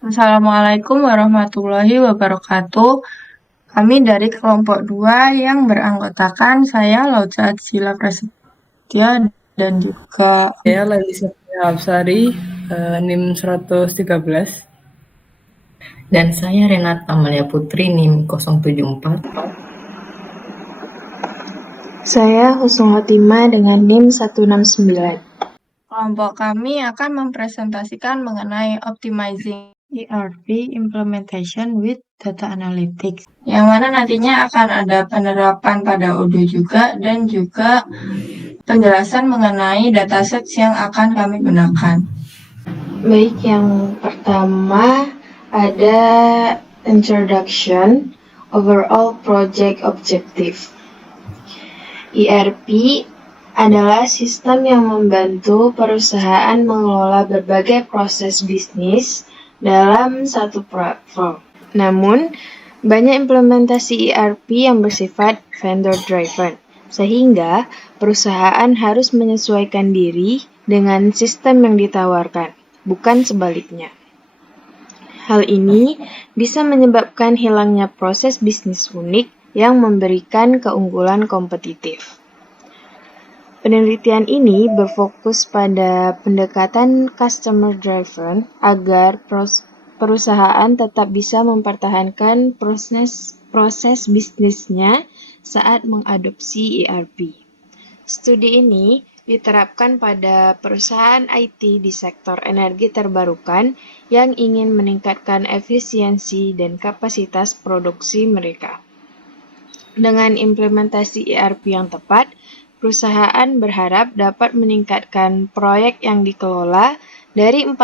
Assalamualaikum warahmatullahi wabarakatuh. Kami dari kelompok 2 yang beranggotakan saya Lauca Atsila Prasetya dan juga Saya Leli Septia Hapsari, NIM 113. Dan saya Renata Amalia Putri NIM 074. Saya Husnul Khotimah dengan NIM 169. kelompok kami akan mempresentasikan mengenai optimizing ERP implementation with data analytics, yang mana nantinya akan ada penerapan pada Odoo juga dan juga penjelasan mengenai datasets yang akan kami gunakan. Baik, yang pertama ada Introduction Overall Project Objective. ERP adalah sistem yang membantu perusahaan mengelola berbagai proses bisnis dalam satu platform. Namun, banyak implementasi ERP yang bersifat vendor-driven, sehingga perusahaan harus menyesuaikan diri dengan sistem yang ditawarkan, bukan sebaliknya. Hal ini bisa menyebabkan hilangnya proses bisnis unik yang memberikan keunggulan kompetitif. Penelitian ini berfokus pada pendekatan customer driven agar perusahaan tetap bisa mempertahankan proses bisnisnya saat mengadopsi ERP. Studi ini diterapkan pada perusahaan IT di sektor energi terbarukan yang ingin meningkatkan efisiensi dan kapasitas produksi mereka. Dengan implementasi ERP yang tepat, perusahaan berharap dapat meningkatkan proyek yang dikelola dari 40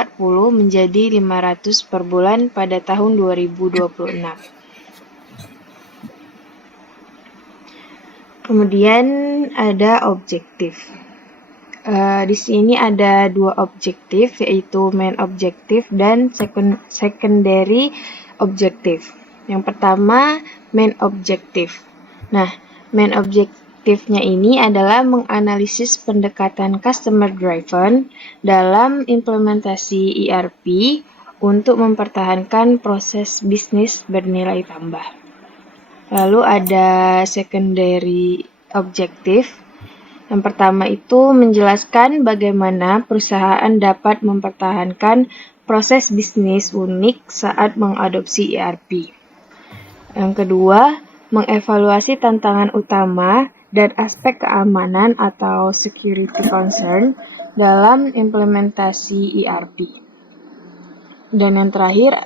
menjadi 500 per bulan pada tahun 2026. Kemudian ada objektif. Di sini ada dua objektif, yaitu main objektif dan secondary objektif. Yang pertama, main objektif. Nah, main objektifnya ini adalah menganalisis pendekatan customer driven dalam implementasi ERP untuk mempertahankan proses bisnis bernilai tambah. Lalu ada secondary objektif. Yang pertama itu menjelaskan bagaimana perusahaan dapat mempertahankan proses bisnis unik saat mengadopsi ERP. Yang kedua, mengevaluasi tantangan utama dan aspek keamanan atau security concern dalam implementasi ERP. Dan yang terakhir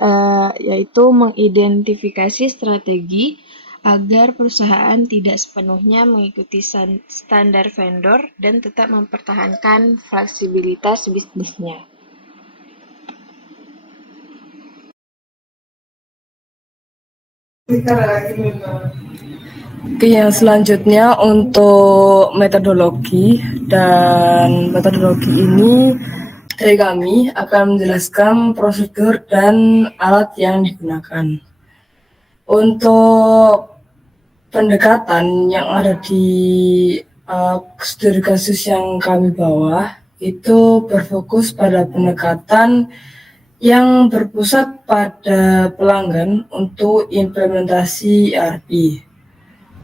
yaitu mengidentifikasi strategi agar perusahaan tidak sepenuhnya mengikuti standar vendor dan tetap mempertahankan fleksibilitas bisnisnya. Oke, yang selanjutnya untuk metodologi, dan metodologi ini dari kami akan menjelaskan prosedur dan alat yang digunakan. Untuk pendekatan yang ada di studi kasus yang kami bawa itu berfokus pada pendekatan yang berpusat pada pelanggan untuk implementasi ERP.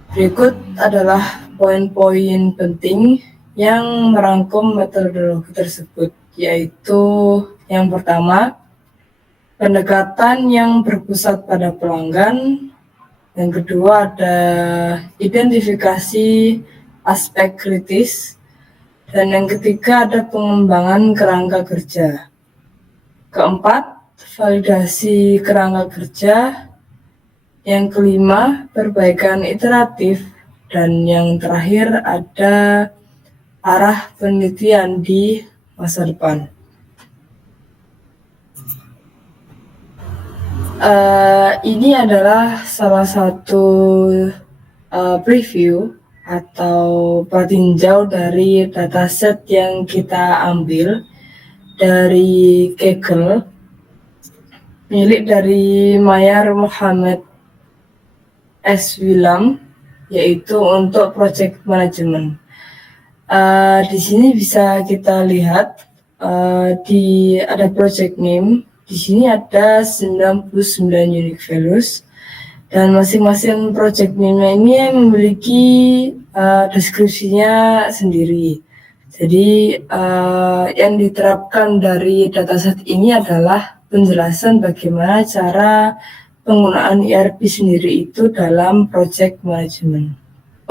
Berikut adalah poin-poin penting yang merangkum metodologi tersebut, yaitu yang pertama, pendekatan yang berpusat pada pelanggan. Yang kedua ada identifikasi aspek kritis. Dan yang ketiga ada pengembangan kerangka kerja. Keempat, validasi kerangka kerja. Yang kelima, perbaikan iteratif. Dan yang terakhir ada arah penelitian di masa depan. Ini adalah salah satu preview atau peninjau dari dataset yang kita ambil dari Kaggle milik dari Mayar Muhammad S. Wilam, yaitu untuk project management. Di sini bisa kita lihat ada project name, Di sini ada 99 unique values dan masing-masing project name ini memiliki deskripsinya sendiri. Jadi yang diterapkan dari dataset ini adalah penjelasan bagaimana cara penggunaan ERP sendiri itu dalam project management.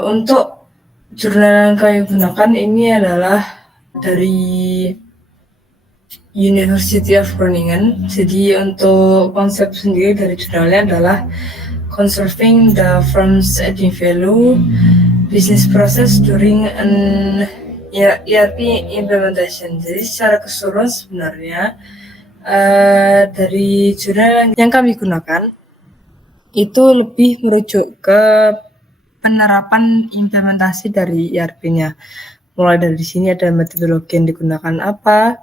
Untuk jurnal yang kami gunakan ini adalah dari University of Groningen. Jadi untuk konsep sendiri dari jurnalnya adalah Conserving the Firm's Adding Value Business Process During an ERP Implementation. Jadi secara keseluruhan sebenarnya dari jurnal yang kami gunakan itu lebih merujuk ke penerapan implementasi dari ERP-nya. Mulai dari sini ada metodologi yang digunakan apa.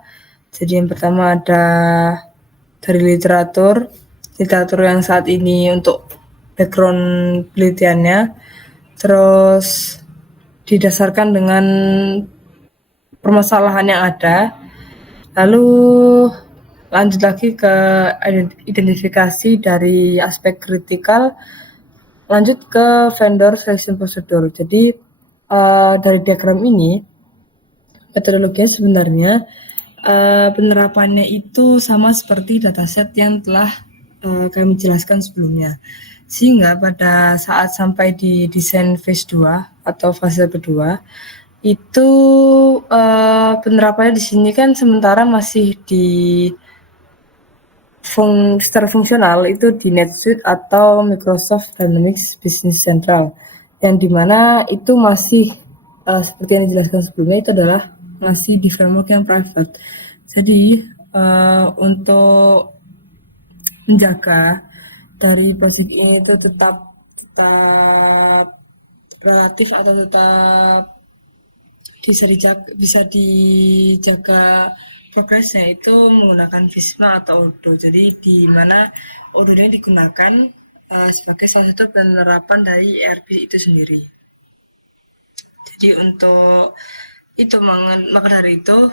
Jadi yang pertama ada dari literatur yang saat ini untuk background penelitiannya, terus didasarkan dengan permasalahan yang ada, lalu lanjut lagi ke identifikasi dari aspek kritikal, lanjut ke vendor selection procedure. Jadi dari diagram ini metodologinya sebenarnya penerapannya itu sama seperti dataset yang telah kami jelaskan sebelumnya. Sehingga pada saat sampai di desain phase 2 atau fase kedua, itu penerapannya di sini kan sementara masih di secara fungsional itu di NetSuite atau Microsoft Dynamics Business Central, yang dimana itu masih seperti yang dijelaskan sebelumnya itu adalah masih di framework yang private. Jadi untuk menjaga dari project ini itu tetap relatif atau tetap bisa dijaga progresnya itu menggunakan Visma atau Odoo. Jadi di mana Odoo ini digunakan sebagai salah satu penerapan dari ERP itu sendiri. Jadi untuk itu maka dari itu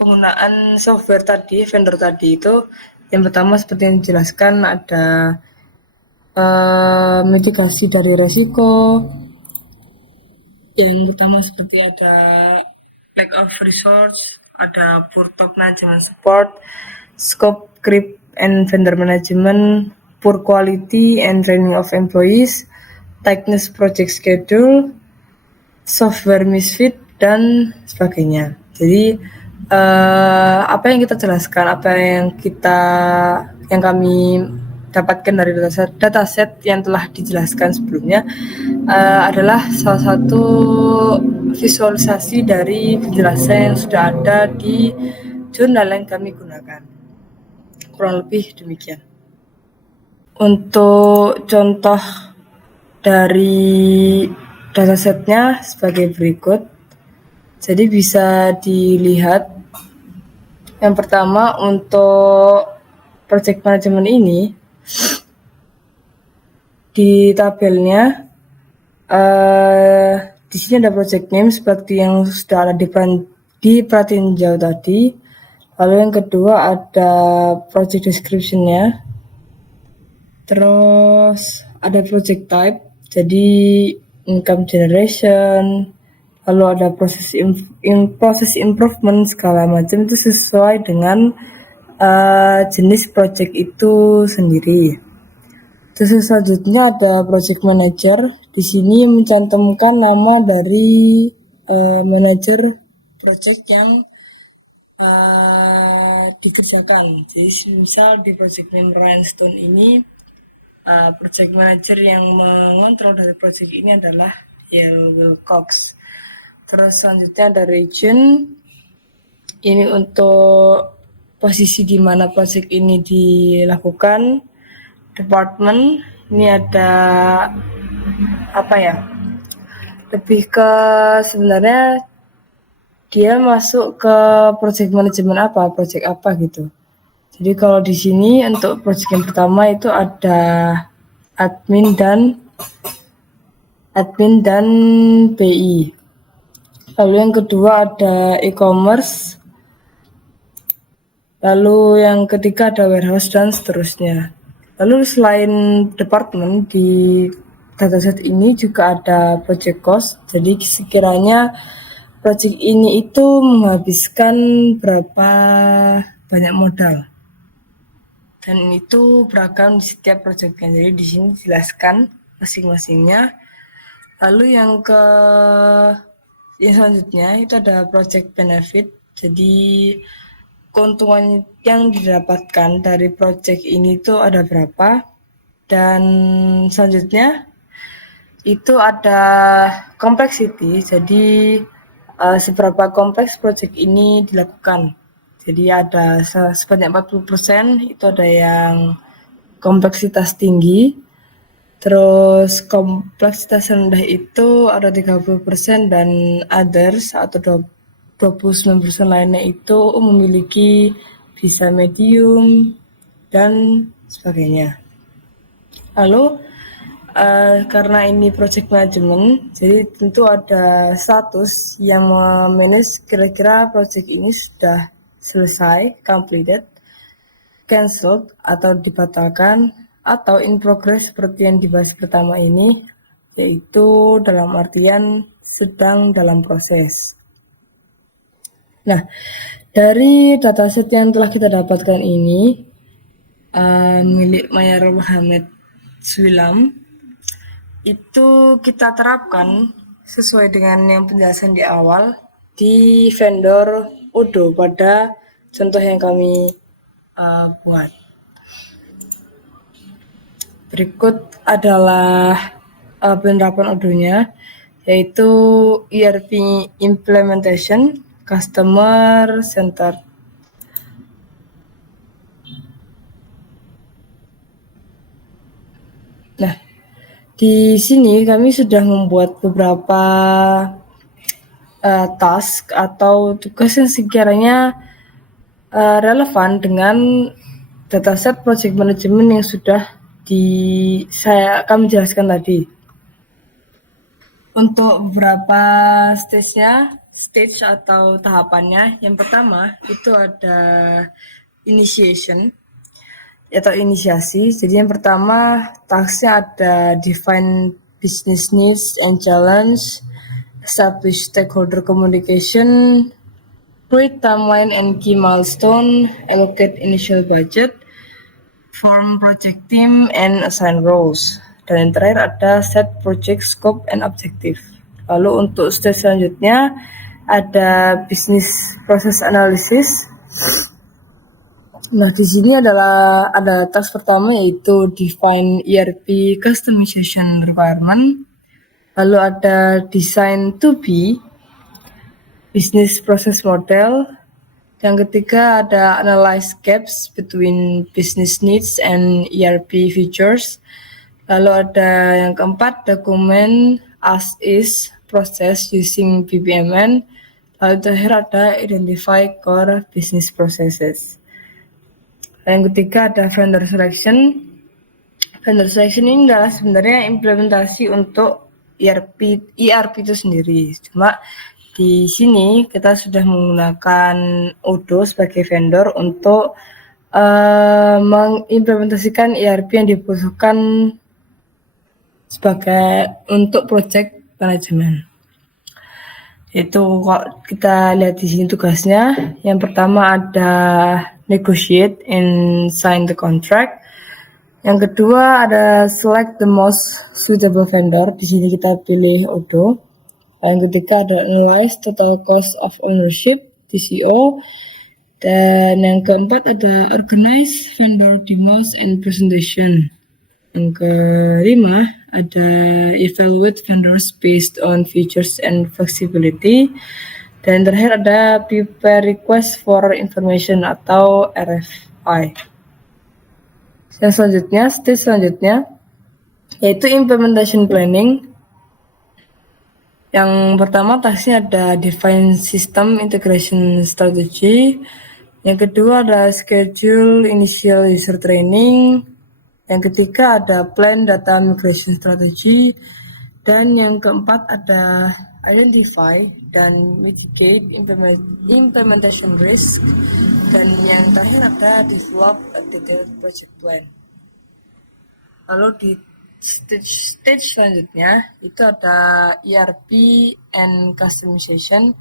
penggunaan software tadi, vendor tadi itu yang pertama seperti yang dijelaskan ada mitigasi dari resiko. Yang pertama seperti ada lack of resource, ada poor top management support, scope creep and vendor management, poor quality and training of employees, tightness project schedule, software misfit, dan sebagainya. Jadi apa yang kita jelaskan, apa yang kami dapatkan dari dataset yang telah dijelaskan sebelumnya adalah salah satu visualisasi dari penjelasan yang sudah ada di jurnal yang kami gunakan. Kurang lebih demikian. Untuk contoh dari datasetnya sebagai berikut. Jadi bisa dilihat yang pertama untuk project management ini di tabelnya di sini ada project name seperti yang sudah ada di pratinjau tadi. Lalu yang kedua ada project description-nya. Terus ada project type, jadi income generation. Lalu ada proses improvement segala macam itu sesuai dengan jenis project itu sendiri. Terus selanjutnya ada project manager. Di sini mencantumkan nama dari manajer project yang dikerjakan. Jadi misal di project name Rhinestone ini project manager yang mengontrol dari project ini adalah Will Cox. Terus selanjutnya ada region. Ini untuk posisi di mana project ini dilakukan. Department, ini ada lebih ke sebenarnya dia masuk ke project management project apa gitu. Jadi kalau di sini untuk project yang pertama itu ada admin dan BI. Lalu yang kedua ada e-commerce. Lalu yang ketiga ada warehouse dan seterusnya. Lalu selain departemen di dataset ini juga ada project cost. Jadi sekiranya project ini itu menghabiskan berapa banyak modal. Dan itu beragam di setiap projectnya. Jadi di sini dijelaskan masing-masingnya. Lalu yang selanjutnya itu ada project benefit. Jadi keuntungan yang didapatkan dari project ini itu ada berapa, dan selanjutnya itu ada complexity. Jadi seberapa kompleks project ini dilakukan. Jadi ada sebanyak 40% itu ada yang kompleksitas tinggi, terus kompleksitas rendah itu ada 30%, dan others atau 29% lainnya itu memiliki visa medium dan sebagainya. Lalu karena ini project management, jadi tentu ada status yang memanage kira-kira project ini sudah selesai, completed, cancelled atau dibatalkan, atau in progress seperti yang dibahas pertama ini, yaitu dalam artian sedang dalam proses. Nah, dari dataset yang telah kita dapatkan ini, milik Mayar Muhammad Swilam, itu kita terapkan sesuai dengan yang penjelasan di awal di vendor Odoo pada contoh yang kami buat. Berikut adalah penerapan Odoo-nya, yaitu ERP implementation, customer centered. Nah, di sini kami sudah membuat beberapa task atau tugas yang sekiranya relevan dengan dataset project management yang sudah kami jelaskan tadi. Untuk beberapa stage atau tahapannya, yang pertama itu ada initiation atau inisiasi. Jadi yang pertama tasknya ada define business needs and challenge, establish stakeholder communication, create timeline and key milestone, allocate initial budget, form project team, and assign roles. Dan yang terakhir ada set project scope and objective. Lalu untuk stage selanjutnya ada business process analysis. Nah, di sini ada task pertama yaitu define ERP customization requirement. Lalu ada design to be business process model. Yang ketiga ada analyze gaps between business needs and ERP features. Lalu ada yang keempat, dokumen as is process using BPMN. Lalu terakhir ada identify core business processes. Yang ketiga ada vendor selection. Vendor selection ini adalah sebenarnya implementasi untuk ERP itu sendiri. Cuma di sini kita sudah menggunakan Odoo sebagai vendor untuk mengimplementasikan ERP yang dibutuhkan sebagai untuk project management. Itu kalau kita lihat di sini tugasnya, yang pertama ada negotiate and sign the contract. Yang kedua ada select the most suitable vendor. Di sini kita pilih Odoo. Yang ketiga ada analyze total cost of ownership (TCO). Dan yang keempat ada organize vendor demos and presentation. Yang kelima ada evaluate vendors based on features and flexibility. Dan terakhir ada prepare request for information atau RFI. Stage selanjutnya yaitu implementation planning. Yang pertama tasknya ada define system integration strategy. Yang kedua ada schedule initial user training. Yang ketiga ada plan data migration strategy. Dan yang keempat ada identify dan mitigate implementation risk. Dan yang terakhir ada develop a detailed project plan. Lalu di stage selanjutnya itu ada ERP and customization.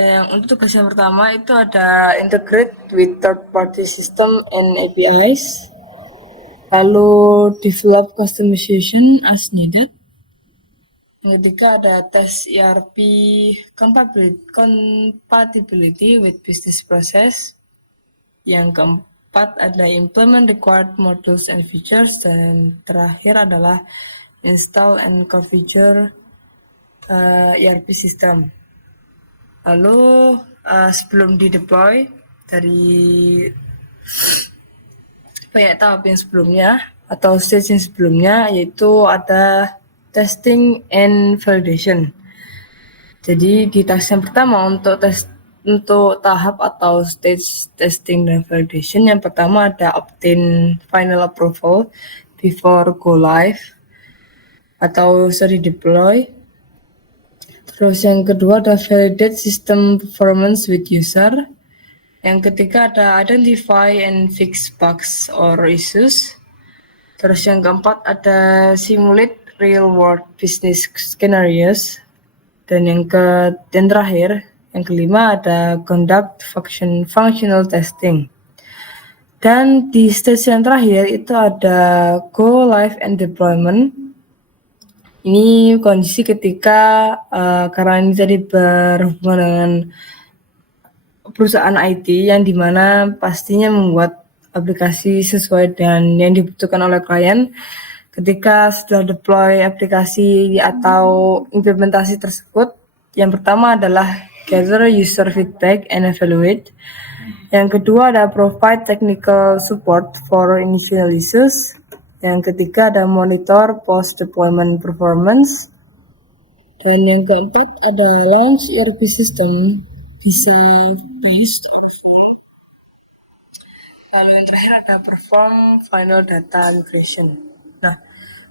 Yang untuk tugas yang pertama itu ada integrate with third party system and APIs. Lalu develop customization as needed. Yang ketiga ada test ERP compatibility with business process. Yang keempat ada implement required modules and features, dan terakhir adalah install and configure ERP system. Lalu sebelum di-deploy dari banyak tahap yang sebelumnya atau stage yang sebelumnya, yaitu ada testing and validation. Jadi di task yang pertama untuk tahap atau stage testing dan validation, yang pertama ada obtain final approval before go live atau deploy. Terus yang kedua ada validate system performance with user. Yang ketiga ada identify and fix bugs or issues. Terus yang keempat ada simulate real world business scenarios. Dan yang terakhir, yang kelima ada conduct functional testing. Dan di stage yang terakhir itu ada go live and deployment. Ini kondisi ketika karena ini tadi berhubungan dengan perusahaan IT yang dimana pastinya membuat aplikasi sesuai dengan yang dibutuhkan oleh klien. Ketika sudah deploy aplikasi atau implementasi tersebut, yang pertama adalah gather user feedback and evaluate. Yang kedua ada provide technical support for initial issues. Yang ketiga ada monitor post deployment performance. Dan yang keempat ada launch ERP system, bisa based or full. Lalu yang terakhir ada perform final data migration. Nah,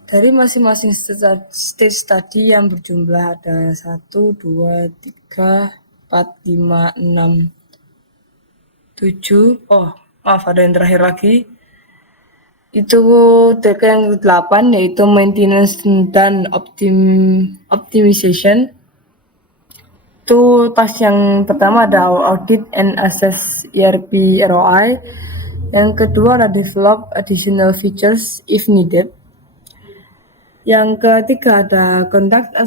dari masing-masing stage tadi yang berjumlah ada 1, 2, 3, 4, 5, 6, 7. Oh, maaf, ada yang terakhir lagi. Itu yang ke-8 yaitu maintenance dan optimization. Itu task yang pertama ada audit and assess ERP ROI. Yang kedua ada develop additional features if needed. Yang ketiga ada conduct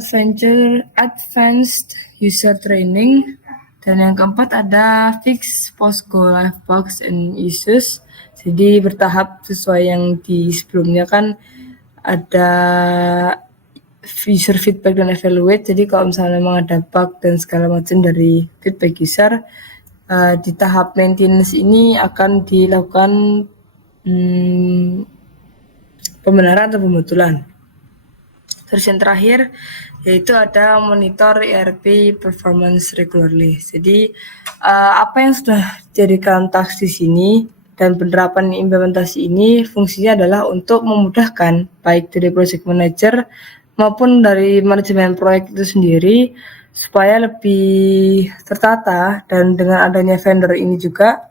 advanced user training. Dan yang keempat ada fix post go live bugs and issues. Jadi bertahap sesuai yang di sebelumnya kan ada user feedback dan evaluate. Jadi kalau misalnya memang ada bug dan segala macam dari feedback user, di tahap maintenance ini akan dilakukan pembenaran atau pembetulan. Terus yang terakhir yaitu ada monitor ERP performance regularly. Jadi apa yang sudah dijadikan task di sini dan penerapan implementasi ini fungsinya adalah untuk memudahkan baik dari project manager maupun dari manajemen proyek itu sendiri supaya lebih tertata, dan dengan adanya vendor ini juga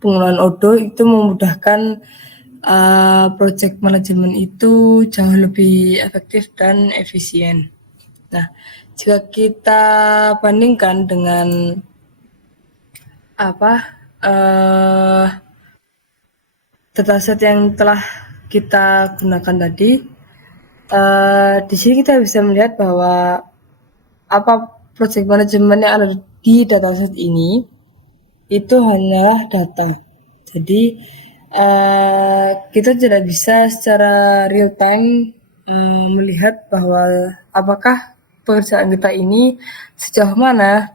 penggunaan Odoo itu memudahkan project manajemen itu jauh lebih efektif dan efisien. Nah, jika kita bandingkan dengan dataset yang telah kita gunakan tadi, di sini kita bisa melihat bahwa project manajemen yang ada di dataset ini itu hanyalah data. Jadi kita tidak bisa secara real time melihat bahwa apakah pekerjaan kita ini sejauh mana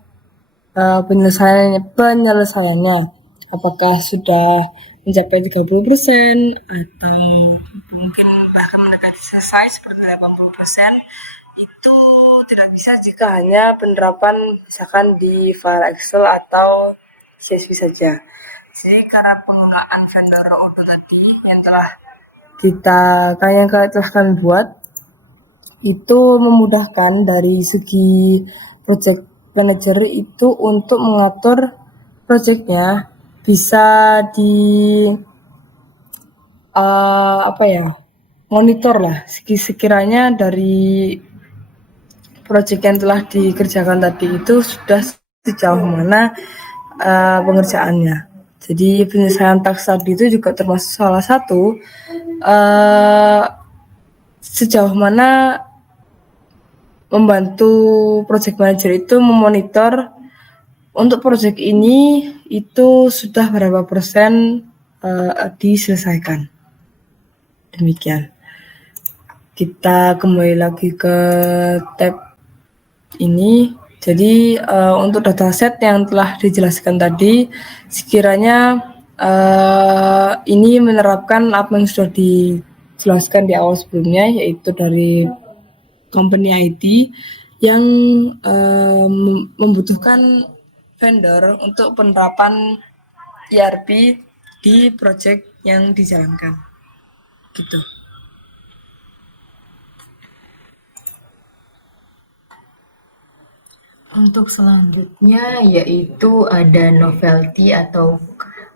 penyelesaiannya, apakah sudah mencapai 30% atau mungkin bahkan mendekati selesai seperti 80%. Itu tidak bisa jika hanya penerapan misalkan di file Excel atau CSV saja. Jadi karena penggunaan vendor Odoo tadi yang telah kami buat itu memudahkan dari segi project manager itu untuk mengatur proyeknya bisa di monitor lah sekiranya dari proyek yang telah dikerjakan tadi itu sudah sejauh mana pengerjaannya. Jadi penyelesaian task tadi itu juga termasuk salah satu sejauh mana membantu project manager itu memonitor untuk proyek ini itu sudah berapa persen diselesaikan. Demikian. Kita kembali lagi ke tab ini. Jadi untuk dataset yang telah dijelaskan tadi, sekiranya ini menerapkan apa yang sudah dijelaskan di awal sebelumnya, yaitu dari company IT yang membutuhkan vendor untuk penerapan ERP di project yang dijalankan. Gitu. Untuk selanjutnya yaitu ada novelty atau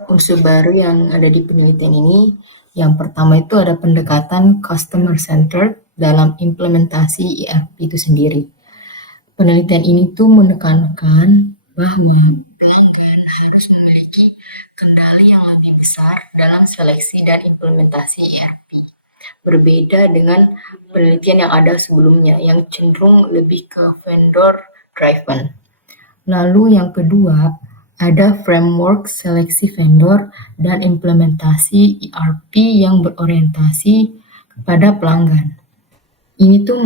unsur baru yang ada di penelitian ini. Yang pertama itu ada pendekatan customer centered dalam implementasi ERP itu sendiri. Penelitian ini tuh menekankan bahwa pelanggan harus memiliki kendali yang lebih besar dalam seleksi dan implementasi ERP. Berbeda dengan penelitian yang ada sebelumnya yang cenderung lebih ke vendor driven. Lalu yang kedua, ada framework seleksi vendor dan implementasi ERP yang berorientasi kepada pelanggan. Ini tuh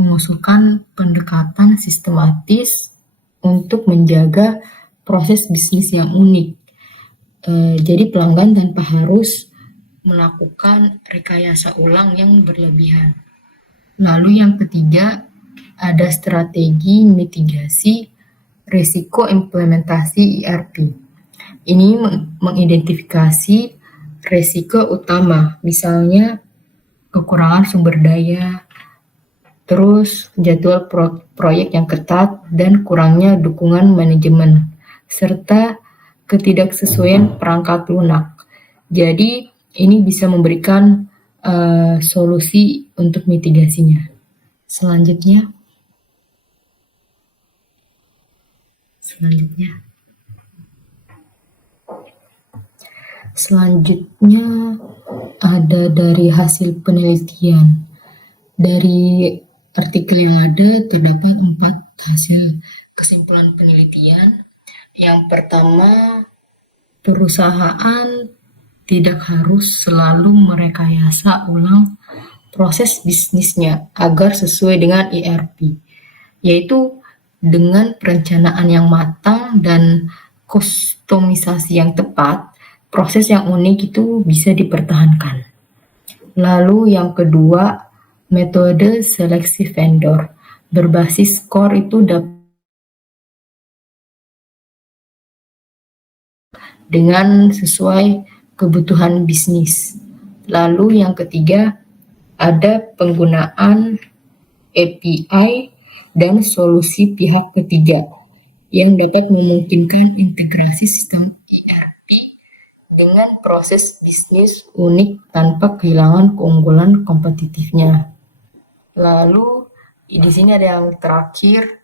mengusulkan pendekatan sistematis untuk menjaga proses bisnis yang unik. Jadi pelanggan tanpa harus melakukan rekayasa ulang yang berlebihan. Lalu yang ketiga, ada strategi mitigasi risiko implementasi ERP. Ini mengidentifikasi risiko utama, misalnya kekurangan sumber daya, terus jadwal proyek yang ketat dan kurangnya dukungan manajemen, serta ketidaksesuaian perangkat lunak. Jadi ini bisa memberikan solusi untuk mitigasinya. Selanjutnya ada dari hasil penelitian. Dari artikel yang ada terdapat 4 hasil kesimpulan penelitian. Yang pertama, perusahaan tidak harus selalu merekayasa ulang proses bisnisnya agar sesuai dengan ERP, yaitu dengan perencanaan yang matang dan kustomisasi yang tepat, proses yang unik itu bisa dipertahankan. Lalu yang kedua, metode seleksi vendor berbasis skor itu dapat dengan sesuai kebutuhan bisnis. Lalu yang ketiga, ada penggunaan API dan solusi pihak ketiga yang dapat memungkinkan integrasi sistem ERP dengan proses bisnis unik tanpa kehilangan keunggulan kompetitifnya. Lalu di sini ada yang terakhir,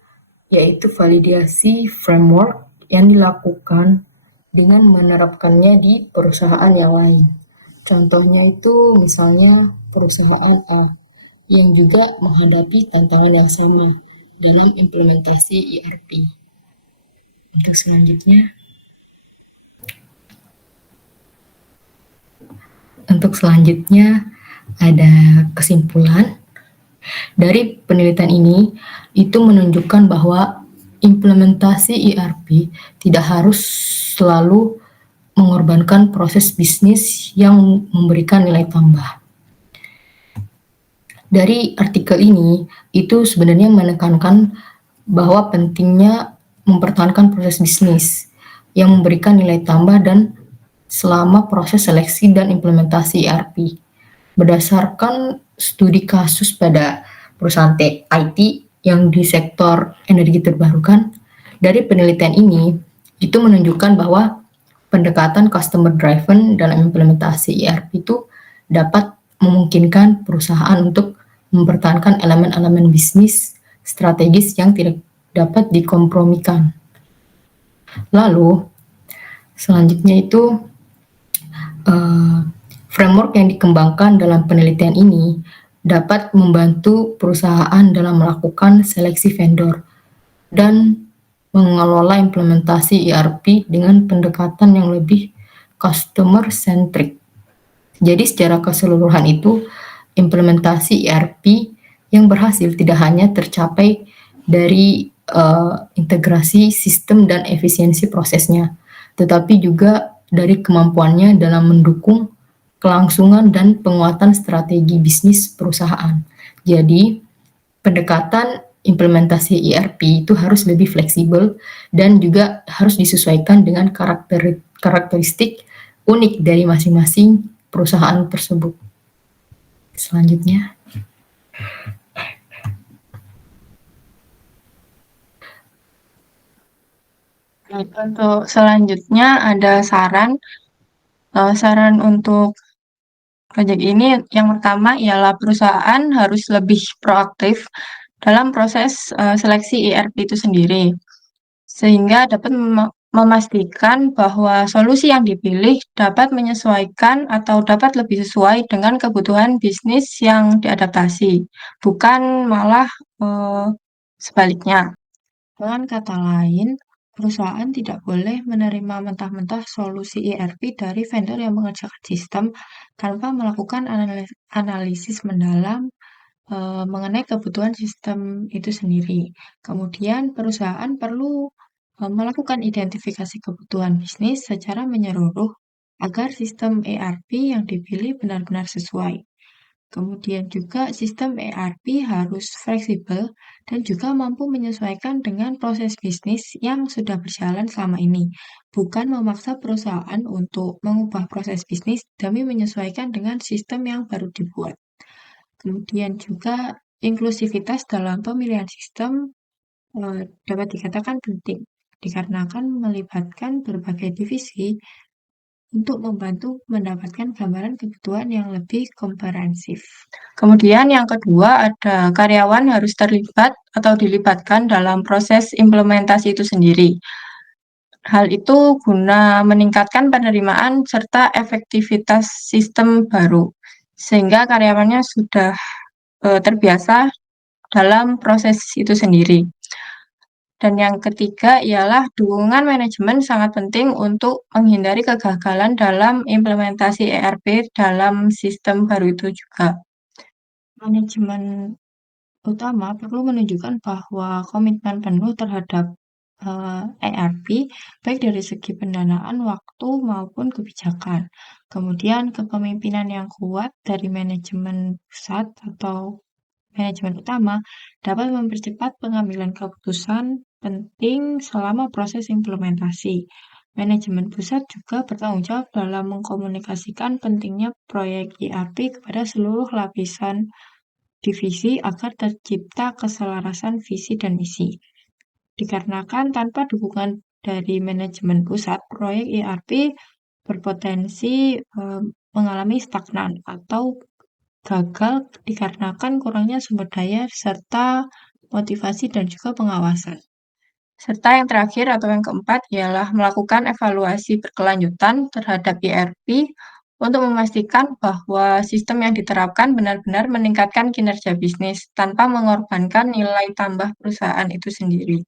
yaitu validasi framework yang dilakukan dengan menerapkannya di perusahaan yang lain. Contohnya itu misalnya perusahaan A yang juga menghadapi tantangan yang sama dalam implementasi ERP. Untuk selanjutnya ada kesimpulan dari penelitian ini itu menunjukkan bahwa implementasi ERP tidak harus selalu mengorbankan proses bisnis yang memberikan nilai tambah. Dari artikel ini itu sebenarnya menekankan bahwa pentingnya mempertahankan proses bisnis yang memberikan nilai tambah dan selama proses seleksi dan implementasi ERP. Berdasarkan studi kasus pada perusahaan IT yang di sektor energi terbarukan, Dari penelitian ini, itu menunjukkan bahwa pendekatan customer driven dalam implementasi ERP itu dapat memungkinkan perusahaan untuk mempertahankan elemen-elemen bisnis strategis yang tidak dapat dikompromikan. Lalu, selanjutnya itu framework yang dikembangkan dalam penelitian ini dapat membantu perusahaan dalam melakukan seleksi vendor dan mengelola implementasi ERP dengan pendekatan yang lebih customer centric. Jadi secara keseluruhan itu implementasi ERP yang berhasil tidak hanya tercapai dari integrasi sistem dan efisiensi prosesnya, tetapi juga dari kemampuannya dalam mendukung kelangsungan dan penguatan strategi bisnis perusahaan. Jadi, pendekatan implementasi ERP itu harus lebih fleksibel dan juga harus disesuaikan dengan karakteristik unik dari masing-masing perusahaan tersebut. Selanjutnya. Untuk selanjutnya ada saran untuk proyek ini yang pertama ialah perusahaan harus lebih proaktif dalam proses seleksi ERP itu sendiri, sehingga dapat memastikan bahwa solusi yang dipilih dapat menyesuaikan atau dapat lebih sesuai dengan kebutuhan bisnis yang diadaptasi, bukan malah sebaliknya. Dengan kata lain, perusahaan tidak boleh menerima mentah-mentah solusi ERP dari vendor yang mengerjakan sistem tanpa melakukan analisis mendalam mengenai kebutuhan sistem itu sendiri. Kemudian perusahaan perlu melakukan identifikasi kebutuhan bisnis secara menyeluruh agar sistem ERP yang dipilih benar-benar sesuai. Kemudian juga sistem ERP harus fleksibel dan juga mampu menyesuaikan dengan proses bisnis yang sudah berjalan selama ini, bukan memaksa perusahaan untuk mengubah proses bisnis demi menyesuaikan dengan sistem yang baru dibuat. Kemudian juga inklusivitas dalam pemilihan sistem dapat dikatakan penting, dikarenakan melibatkan berbagai divisi untuk membantu mendapatkan gambaran kebutuhan yang lebih komprehensif. Kemudian yang kedua ada karyawan harus terlibat atau dilibatkan dalam proses implementasi itu sendiri. Hal itu guna meningkatkan penerimaan serta efektivitas sistem baru, sehingga karyawannya sudah terbiasa dalam proses itu sendiri. Dan yang ketiga ialah dukungan manajemen sangat penting untuk menghindari kegagalan dalam implementasi ERP dalam sistem baru itu juga. Manajemen utama perlu menunjukkan bahwa komitmen penuh terhadap ERP, baik dari segi pendanaan, waktu, maupun kebijakan. Kemudian kepemimpinan yang kuat dari manajemen pusat atau manajemen utama dapat mempercepat pengambilan keputusan penting selama proses implementasi. Manajemen pusat juga bertanggung jawab dalam mengkomunikasikan pentingnya proyek ERP kepada seluruh lapisan divisi agar tercipta keselarasan visi dan misi. Dikarenakan tanpa dukungan dari manajemen pusat, proyek ERP berpotensi mengalami stagnan atau gagal dikarenakan kurangnya sumber daya serta motivasi dan juga pengawasan. Serta yang terakhir atau yang keempat ialah melakukan evaluasi berkelanjutan terhadap ERP untuk memastikan bahwa sistem yang diterapkan benar-benar meningkatkan kinerja bisnis tanpa mengorbankan nilai tambah perusahaan itu sendiri.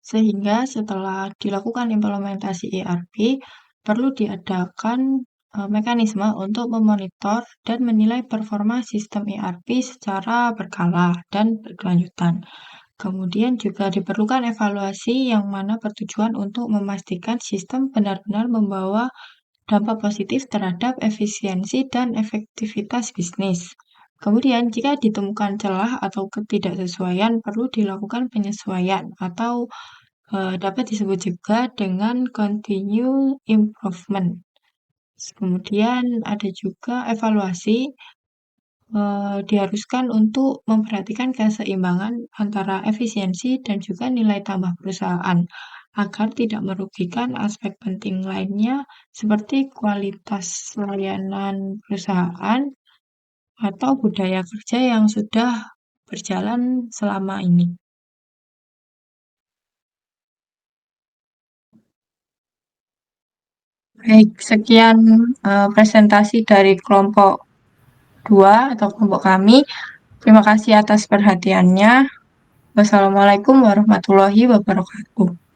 Sehingga setelah dilakukan implementasi ERP, perlu diadakan mekanisme untuk memonitor dan menilai performa sistem ERP secara berkala dan berkelanjutan. Kemudian juga diperlukan evaluasi yang mana bertujuan untuk memastikan sistem benar-benar membawa dampak positif terhadap efisiensi dan efektivitas bisnis. Kemudian, jika ditemukan celah atau ketidaksesuaian, perlu dilakukan penyesuaian atau dapat disebut juga dengan continue improvement. Kemudian ada juga evaluasi diharuskan untuk memperhatikan keseimbangan antara efisiensi dan juga nilai tambah perusahaan, agar tidak merugikan aspek penting lainnya seperti kualitas layanan perusahaan atau budaya kerja yang sudah berjalan selama ini. Baik, sekian presentasi dari kelompok 2 atau kelompok kami. Terima kasih atas perhatiannya. Wassalamualaikum warahmatullahi wabarakatuh.